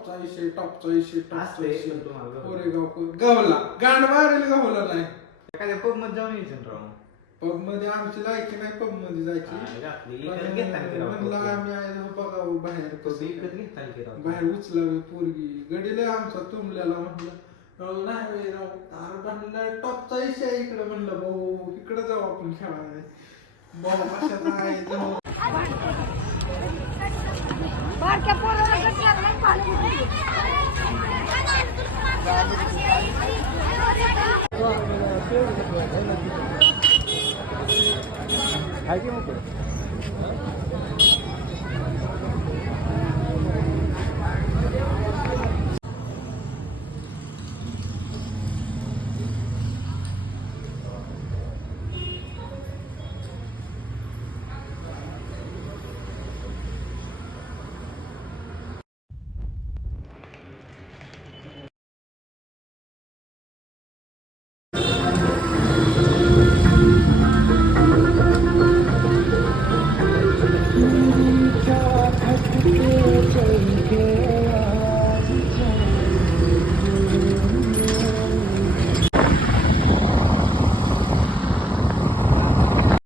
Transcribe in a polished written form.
टॉपचा विषय टॉपचा विषय टॉपचा असते विषय तुम्हाला कोरेगाव गावला गाण मारेल गावला नाही एखाद्या पब मध्ये जाऊन यायचं राव पब मध्ये आमची लायकी नाही पब मध्ये जायची आपली इकडे घेताना म्हणलं आम्ही आहे बघावं बाहेर कसं विकत घेताना की राव बाहेर उचलावे पोरगी गडीला आमचा तुंबल्याला म्हणलं नाही राव अरे म्हणलं टॉपचा विषय आहे इकडे म्हणलं भाऊ इकडे जाऊ आपण खेळायला भाऊ कशाचा आहे जाऊ बारक्या पोराला गटल्यात नाही पाणी आहे की मग